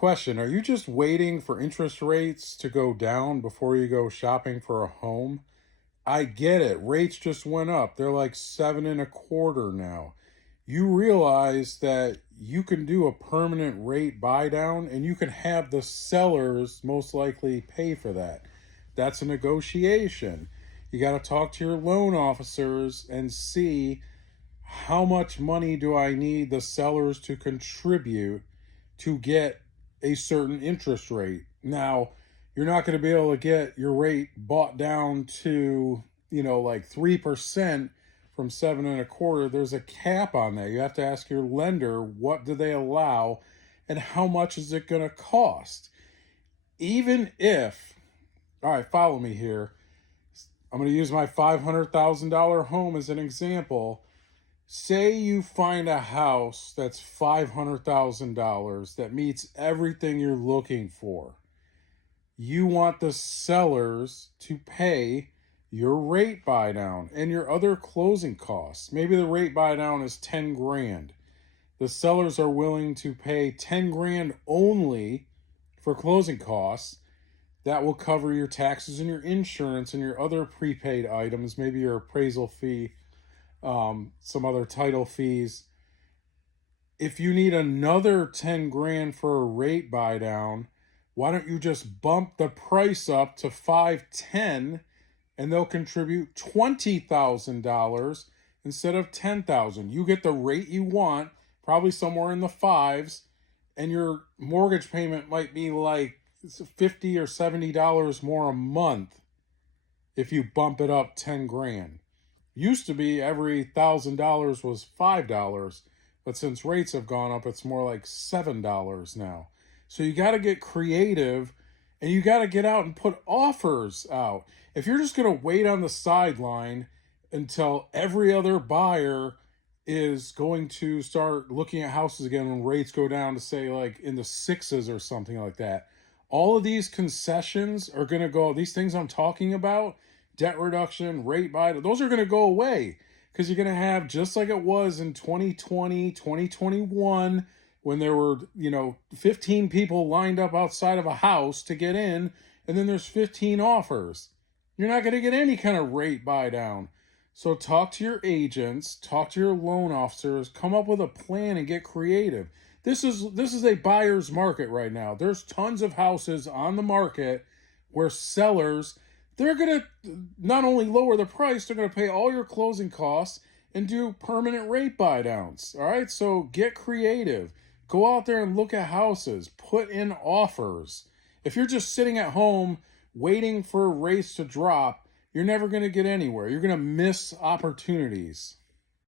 Question: are you just waiting for interest rates to go down before you go shopping for a home? I get it. Rates just went up. They're like 7.25 now. You realize that you can do a permanent rate buy down and you can have the sellers most likely pay for that. That's a negotiation. You got to talk to your loan officers and see how much money do I need the sellers to contribute to get a certain interest rate. Now, you're not going to be able to get your rate bought down to, like 3% from 7.25. There's a cap on that. You have to ask your lender, what do they allow and how much is it going to cost? Even if, all right, follow me here. I'm going to use my $500,000 home as an example. Say you find a house that's $500,000 that meets everything you're looking for. You want the sellers to pay your rate buy down and your other closing costs. Maybe the rate buy down is 10 grand. The sellers are willing to pay 10 grand only for closing costs. That will cover your taxes and your insurance and your other prepaid items, maybe your appraisal fee, some other title fees. If you need another 10 grand for a rate buy down, why don't you just bump the price up to 510 and they'll contribute $20,000 instead of 10,000. You get the rate you want, probably somewhere in the fives, and your mortgage payment might be like $50 or $70 more a month if you bump it up 10 grand. Used to be every $1,000 was $5, but since rates have gone up, it's more like $7 now. So you got to get creative and you got to get out and put offers out. If you're just going to wait on the sideline until every other buyer is going to start looking at houses again when rates go down to say like in the sixes or something like that, all of these concessions are going to go, these things I'm talking about, debt reduction, rate buy, those are going to go away because you're going to have, just like it was in 2020, 2021, when there were, 15 people lined up outside of a house to get in, and then there's 15 offers. You're not going to get any kind of rate buy down. So talk to your agents, talk to your loan officers, come up with a plan and get creative. This is a buyer's market right now. There's tons of houses on the market where sellers, they're going to not only lower the price, they're going to pay all your closing costs and do permanent rate buy downs. All right, so get creative. Go out there and look at houses. Put in offers. If you're just sitting at home waiting for rates to drop, you're never going to get anywhere. You're going to miss opportunities.